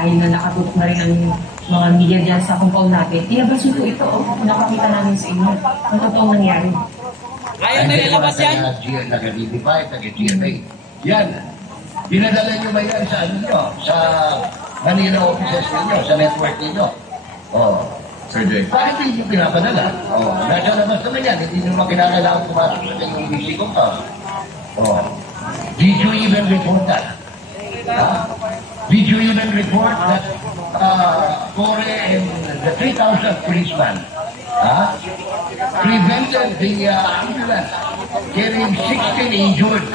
dahil na nakatutok na rin ang mga media dyan sa compound natin. Ilabas nyo po ito, nakakita namin sa inyo ang totoong nangyari. Ayaw na ilabas yan? Nag-DB5, nag-GMA. Yan. Dinadala nyo ba yan sa ano nyo? Sa Manila offices ninyo, sa network ninyo? Oh. Sir Jay. Bakit hindi nyo pinapadala? Oh. Nasa labas naman yan, hindi nyo makinakailangan pumasok sa inyong busy compound. Oh. Did you even report that? Did you even report that Kore and the 3,000 policemen prevented the ambulance carrying 16 injured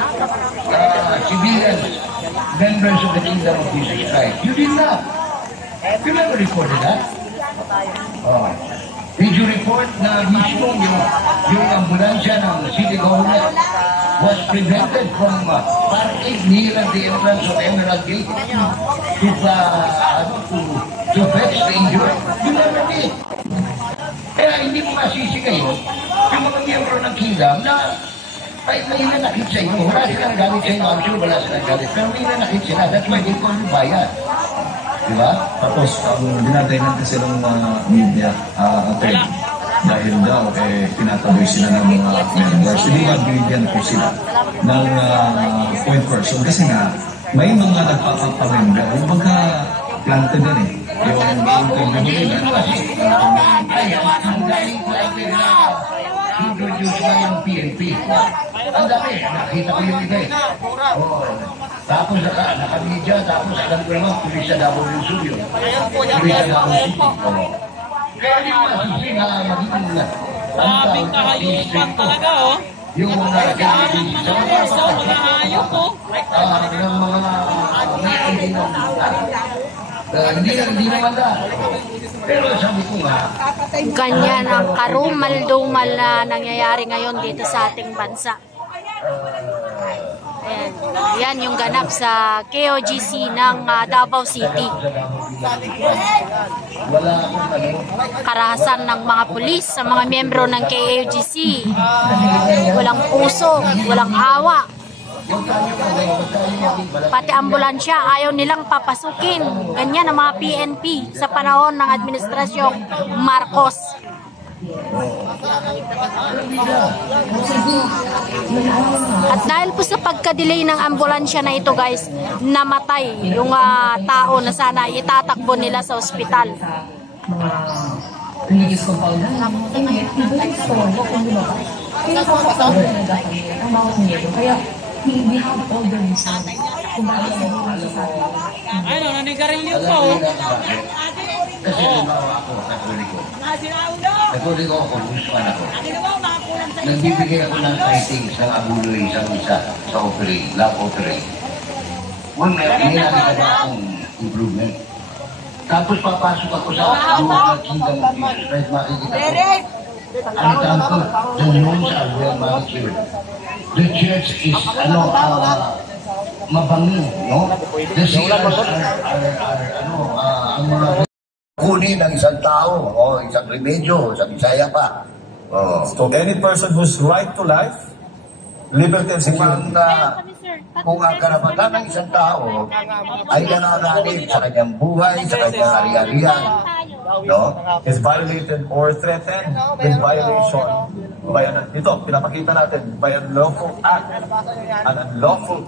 civilians, members of the Kingdom of Jesus Christ? You did not. You never reported that. Did you report na mismo yung ambulansya ng city government was prevented from parking near the entrance of Emerald Gate to fetch the injured? You never did. Kaya hindi mo masisi kayo yung mga miyembro ng kingdom na may nanakit sa inyo. Wala silang galit sa inyo. I'm sure wala silang galit. Pero may nanakit sila. That's why they call you bayan. Diba? Tapos, dinatay natin silang media attorney. Dahil daw, tinataboy sila ng mga members. Hindi ba binigyan po sila ng point person? Kasi nga, may mga nagpapapamember. Yung pagka-planted din yung interview nila. Ang galing ko ay introduce na yung PNP. Ang dami, nakita ko yung iba Tapos naka-media, tapos alam ko naman, pulis sa Davao del Sur yun. Pulis sa Davao City. Kaya di mo masisi na magiging na. Sabing kahayupan talaga, Yung mga Nagkaanak na ng perso, mga hayop, ng mga hindi naman na. Pero sabi ko nga, ganyan ang karumal-dumal na nangyayari ngayon dito sa ating bansa. Ayan. Yan yung ganap sa KOGC ng Davao City. Karahasan ng mga pulis sa mga miyembro ng KOGC. Walang puso, walang awa. Pati ambulansya ayaw nilang papasukin. Ganyan ang mga PNP sa panahon ng administrasyong Marcos. At dahil po sa pagka-delay ng ambulansya na ito, guys, namatay yung tao na sana itatakbo nila sa ospital. Mga religious compound lang. Kaya we have all the reasons kung bakit sa atin. Ano, nanigarilyo pa, kasi lumawa ako, naguli ko ako, gustuhan ako. Nagbibigay ako ng sightings ng abuloy isang isa sa operate, lab operate. May nakita na akong improvement. Tapos papasok ako sa Lord Kingdom of Jesus Christ, makikita ko. Ang tawag ko, the nuns are well manicured. The church is, mabango, no? The sealers are ang mga kunin ng isang tao, isang remedyo, sa Bisaya pa. So any person who's right to life, liberty and security. Kung ang karapatan ng isang tao ay nananalig sa kanyang buhay, sa kanyang ari-arian, no? Is violated or threatened with violation by ito, pinapakita natin, by an unlawful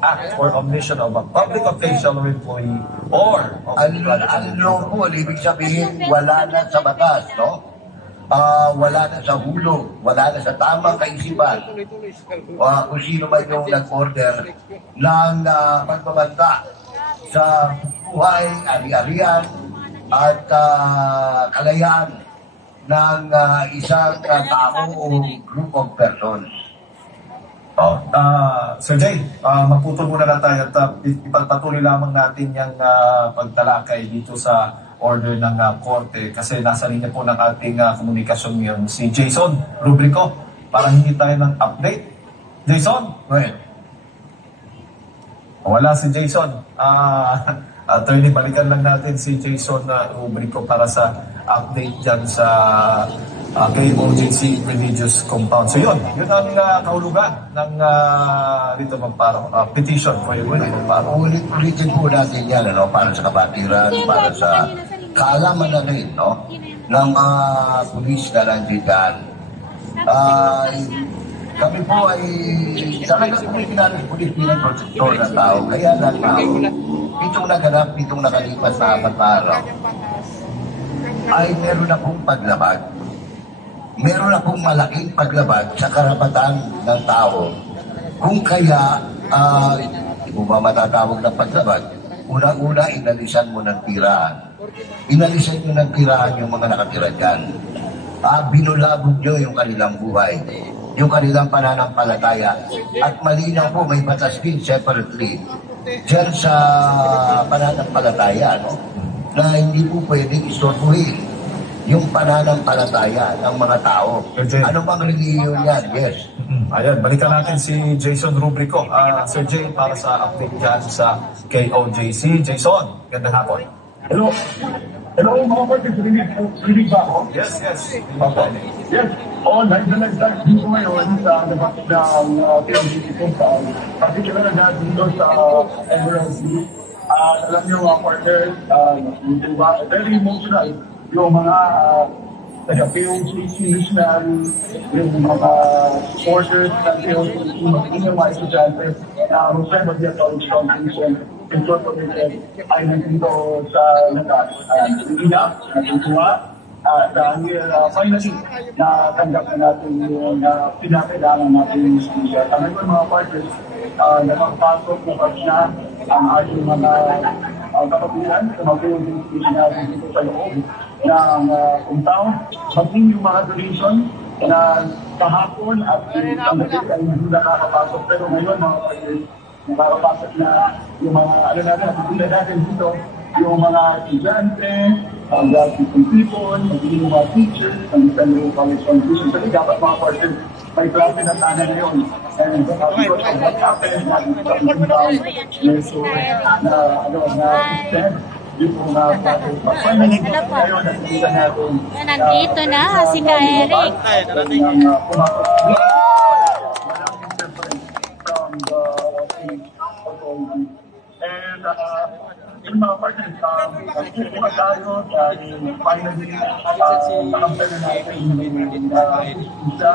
act or omission of a public official or employee or unlawful, ibig sabihin, wala na sa batas, no? Wala na sa hulog, wala na sa tamang kaisipan, kung sino man yung nag-order ng pagbabanta sa buhay, ari-arian, at kalayaan ng isang tao o group of persons. Sir Jay, magputol muna lang tayo at ipagpatuloy lamang natin yung pagtalakay dito sa order ng korte kasi nasa linya po ng ating komunikasyon ngayon si Jason Rubrico para hindi tayo ng update. Jason? Well, wala si Jason. Attorney, balikan lang natin si Jason Rubrico para sa update dyan sa KOJC Religious Compound. So yun ang kahulugan ng dito petition for your will. Ulit-ulitin po natin yan, para sa kabatiran, para sa kaalaman na rin, ng mga pulis na nandiyan. Kami po ay talagang pumipinalis pulis bilang protektor ng tao. Kaya lang itong nakalipas na 4 araw, ay meron na pong paglabag. Meron na pong malaking paglabag sa karapatan ng tao. Kung kaya, hindi mo ba matatawag ng paglabag? Una-una, inalisan mo ng tirahan. Inalisan nyo ng tirahan yung mga nakatira dyan. Binulabog nyo yung kanilang buhay, yung kanilang pananampalataya. At malinaw po, may batas din separately dyan sa pananampalataya, na hindi po pwedeng istorbuhin yung pananampalataya ng mga tao. Ano bang reliyon yan? Yes. Ayan, balikan natin si Jason Rubrico. Sir Jay, para sa update dyan sa KOJC. Jason, gandang hapon. Hello. Hello, mga partners. Rinig ba ako? Yes. Okay. Yes. Live na nag-start dito ngayon sa labas ng KOJC Compound. Particular na dito sa Emerald City. Alam niyo mga partners, very emotional yung mga taga-POJC missionary, yung mga supporters ng POJC, yung mga estudyante na Jose Maria College Foundation Incorporated ay nandito sa labas. Iiyak, natutuwa, dahil finally natanggap na natin yung pinakailangan natin yung speaker. Ngayon mga partners, nakapasok na na ang ating mga kapatiran sa mga POJC missionary dito sa loob ng compound, maging yung mga donation na kahapon at ang gabi ay hindi nakakapasok. Pero ngayon mga partners, nakakapasok na yung mga, natin dito, yung mga estudyante, ang graduate people, yung mga teachers, ang Federal College Foundation. Kasi dapat mga partners, may klase na sana ngayon. And because of what happened, natin sa compound, so na dito na nandito na si Ka Eric. And yung mga partners, nagsisimula tayo dahil finally nakampay na natin yung isa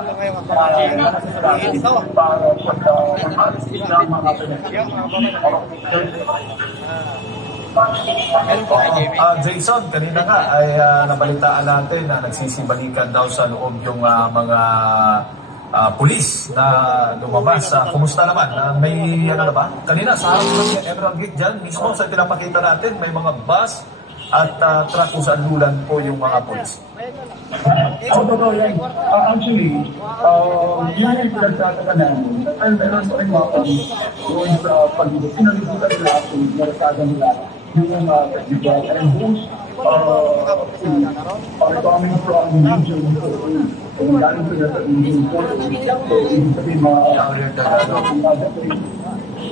para sa mga Jason, kanina nga ay nabalitaan natin na nagsisibalikan daw sa loob yung mga pulis na lumabas. Kumusta naman? May ano na ba? Kanina sa harap ng Emerald Gate dyan, mismo sa pinapakita natin, may mga bus at truck kung saan lulan po yung mga pulis. Totoo yan. Actually, yun yung pinagtataka namin. Meron pa rin mga doon sa pag-ibig. Pinalibutan nila actually, narasada nila yung technical and those are coming from region 4. Kung galing sila sa region 4, so ibig sabihin mga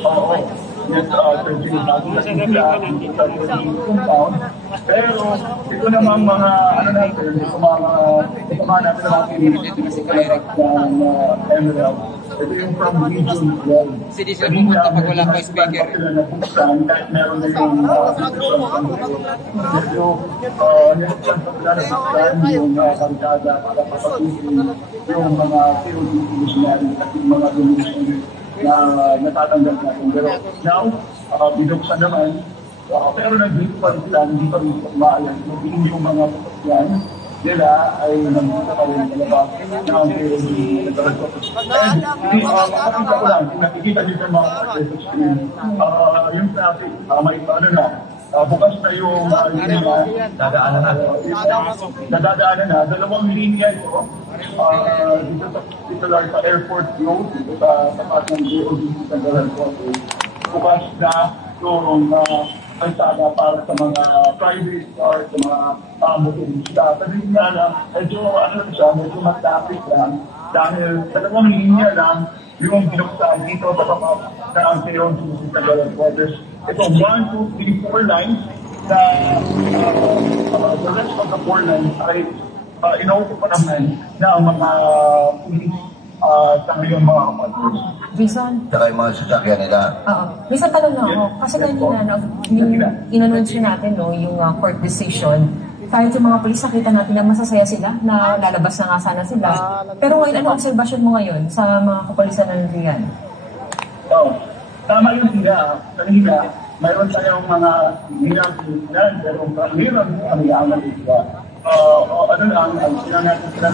oo. Yes, compound. Pero ito namang mga natin, ito mga natin na ng Emerald. Ito yung from region 12. Citizen mo punta pag wala pa speaker. Kahit meron na yung medyo yung kargada para papatuloy yung mga POJC missionary at yung mga donation na natatanggap natin. Pero now, binuksan naman, pero nag-grip pa rin sila, hindi pa rin umaayan. Yung mga yan nila ay nandito pa rin talaga ng POJC. And makakita ko lang, nakikita dito mga participants screen, yung traffic, may paano na, bukas na yung Dadaanan na. nadadaanan na, 2 linya ito, dito sa particular sa airport road, dito sa tapat ng POJC sa Galanco. Bukas na yung kalsada para sa mga private or sa mga motorista. Sabi nga lang, medyo matapit lang dahil 2 linya lang yung binuksan dito sa tapat ng POJC sa Galanco. Ito 1, 2, 3, 4 lines na the rest of the 4 lines ay inaupo pa naman na ang mga pulis sa ngayon mga kapatid. Jason, Saka yung mga sasakyan nila. oo. Minsan tanong na ako, kasi kanina, no, yung in-announce natin, no, yung court decision, kahit yung mga polis, nakita natin na masasaya sila, na lalabas na nga sana sila. Pero ngayon, ano observation mo ngayon sa mga kapulisan ng Rian? Tama yun sila. Kanina, mayroon tayong mga hirang pilihan, pero mayroon kami ang sila. Ano lang, sinanatin sila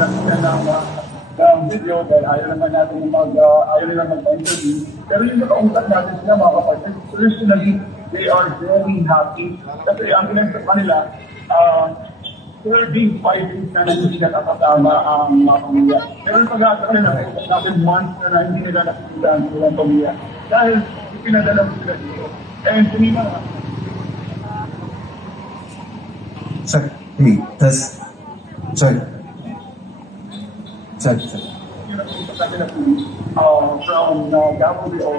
ng video dahil ayaw naman natin ayaw nila mag-interview. Pero yung nakausap natin sila mga kapatid, personally, they are very happy. Kasi ang ilan sa kanila, we're being 5 weeks na hindi nakakasama ang mga pamilya. Pero yung pag-asa kanila, natin months na hindi nila nakikita ang silang pamilya. Dahil pinadala sila dito. And kanina nga, Sir, hey, test. Sir. Sir. yung nag-usap natin na police from WBO.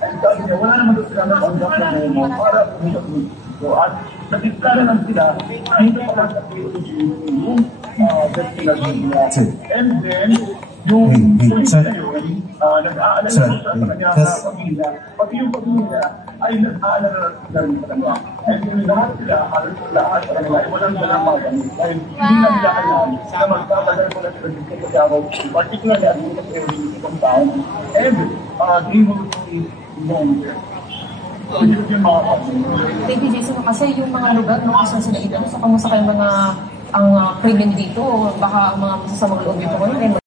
And sabi niya, wala naman sila nag-conduct na memo para pumunta dito. At nagkikala lang sila na hindi pa lang sa POG yung destination nila. And then, yung police na yun, nag-aalala siya sa kanyang pamilya. Pati yung pamilya ay nag-aalala na rin sa kanya. And yung lahat sila, halos lahat sa kanila, walang dalang mga ganun. Dahil hindi na nila alam na magkakagal ko na sila dito sa Davao, particularly at dito sa POG itong taon. And they will be longer. So yun yung mga pamilya. Thank you, Jason. Kasi yung mga lugar, no, kasi sila ito, sa kamusta kayo mga ang krimen dito, baka ang mga masasamang loob dito ngayon,